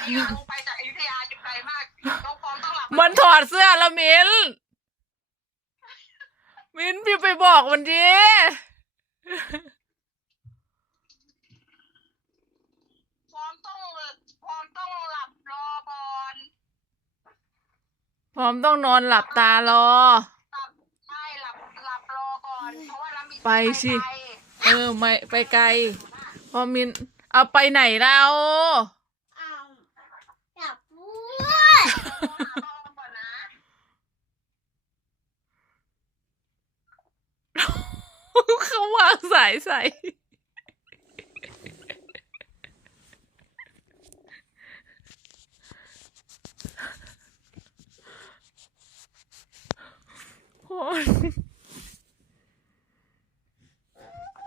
ตอนนี้ลุงไปจากอยุธยาอยู่ไกลมากน้องพร้อมต้องหลับมันถอดเสื้อแล้วมิน มินพี่ไปบอกมันดิพร้อมต้องพร้อมต้องหลับรอก่อนพร้อมต้องนอนหลับตารอ หลับใช่หลับหลับรอก่อนเพราะว่าน้ำมีไปสิไกลเออไม่ไปไกล พอมิน เอาไปไหนเรา อ้าวอยากพูด โทรหาพ่อก่อนนะ เขาวาง สายใส่คน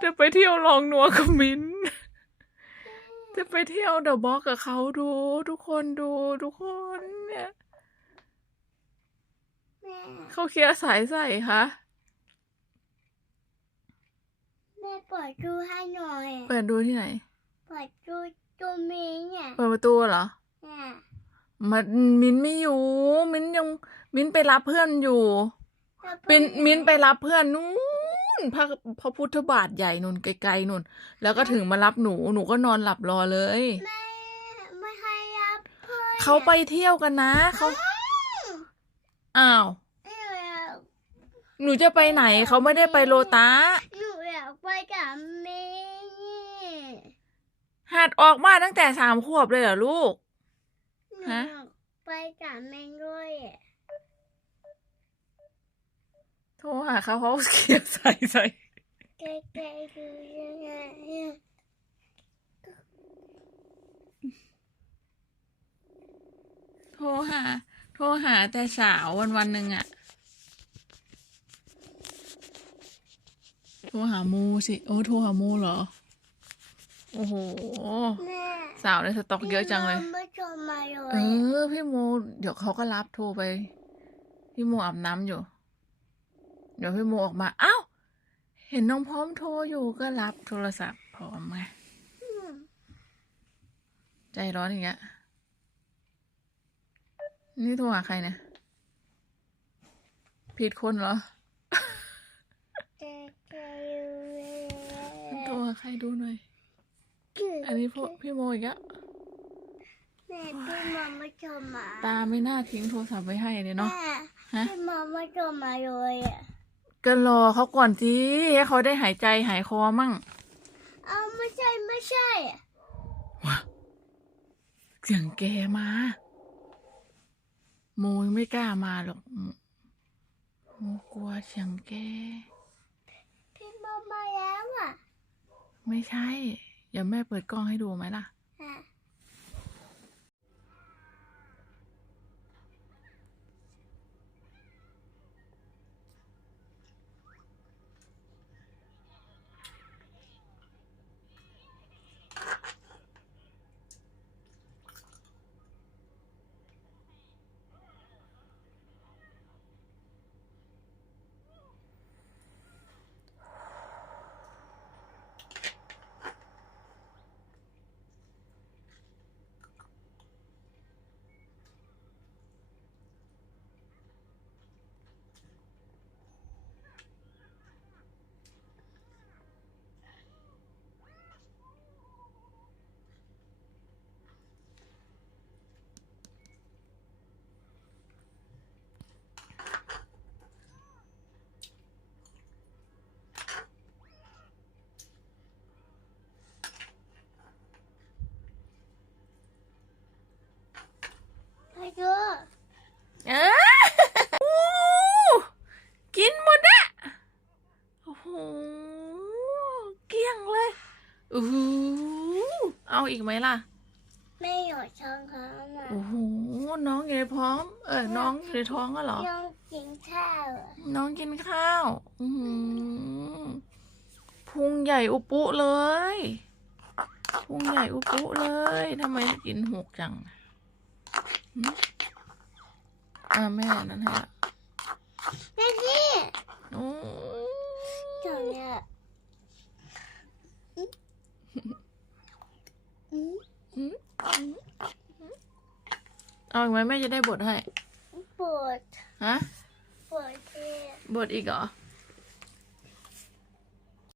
จะไปเที่ยวลองนัวกับมิ้น จะไปเที่ยวเดอะบ็อกกับเขาดู ทุกคนดูทุกคนเนี่ยเขาเคลียร์สายใส่คะ แม่เปิดดูให้หน่อยเปิดดูที่ไหน เปิดดูตูมีเนี่ยเปิดประตูเหรอเนี่ยมันมิ้นไม่อยู่ มิ้นยังมิ้นไปรับเพื่อนอยู่แล้วก็มิ้นมิ้นไปรับเพื่อนนู้นพระพระพุทธบาทใหญ่นู่นไกลๆนู่น แล้วก็ถึงมารับหนูหนูก็นอนหลับรอเลยแม่ไม่ให้รับเพื่อนเขาไปเที่ยวกันนะเขาอ้าวหนูอยากหนูจะไปไหนเขาไม่ได้ไปโลตาหนูอยาก ไปกับแม่นี่หัดออกมาตั้งแต่สามขวบเลยเหรอลูกหนูฮะอยากไปกับแม่ด้วยอะโทรหาเขาเขาเคลียร์สายใส่ใกล้ๆดูยังไงอะโทรหา โทรหาแต่สาววันวันๆหนึ่งอะ ทรหามูสิ โอ้โทรหามูเหรอ โอ้โห แม่สาวในสต็อกเยอะจังเลยพี่น้ไม่ชมมาเลเอยอ พี่โม เดี๋ยวเขาก็รับโทรไป พี่โมอาบน้ำอยู่ เดี๋ยวพี่โมออกมา อ้าว เห็นน้องพร้อมโทรอยู่ก็รับโทรศัพท์พร้อมไงมใจร้อนอย่างเงี้ย นี่โทรหาใครเนี่ย ผิดคนเหรอ ใกล้ๆอยู่เลย โทรหา ใครดูหน่อย อันนี้พวกพี่โมอีกแล้วแม่พี่มอไม่ชมมาตาไม่น่าทิ้งโทรศัพท์ไว้ให้เลยเนาะ แม่ฮะ พี่มอไม่ชมมาเลยอะก็รอเขาก่อนสิให้เขาได้หายใจหายคอมั่งเอาไม่ใช่ไม่ใช่อะเสียงแกมา โมยังไม่กล้ามาหรอกโมโมกลัวเสียงแก พี่มอมาแล้วอะ ไม่ใช่ เดี๋ยวแม่เปิดกล้องให้ดูไหมล่ะ อะ ไปดู เออโอ้กินหมดอะโอ้โห เกลี้ยงเลยอู้หู เอาอีกไหมล่ะแม่อยู่ช่องเขาอะโอ้โห น้องอยู่ในพร้อม เออน้องอยู่ในท้องก็เหรอยังกินข้าวอะน้องกินข้าว อือหือพุงใหญ่อุปุเลย พุงใหญ่อุปุเลยทำไมกินหกจังหึอ่าแม่นั่นให้ละ แม่นี่ โอ้ ตอนเนี้ยอืมอืม อืมอืม เอาอีกไหมแม่จะได้บทให้ ปวดฮะ ปวดเจ็บบทอีกเหรอป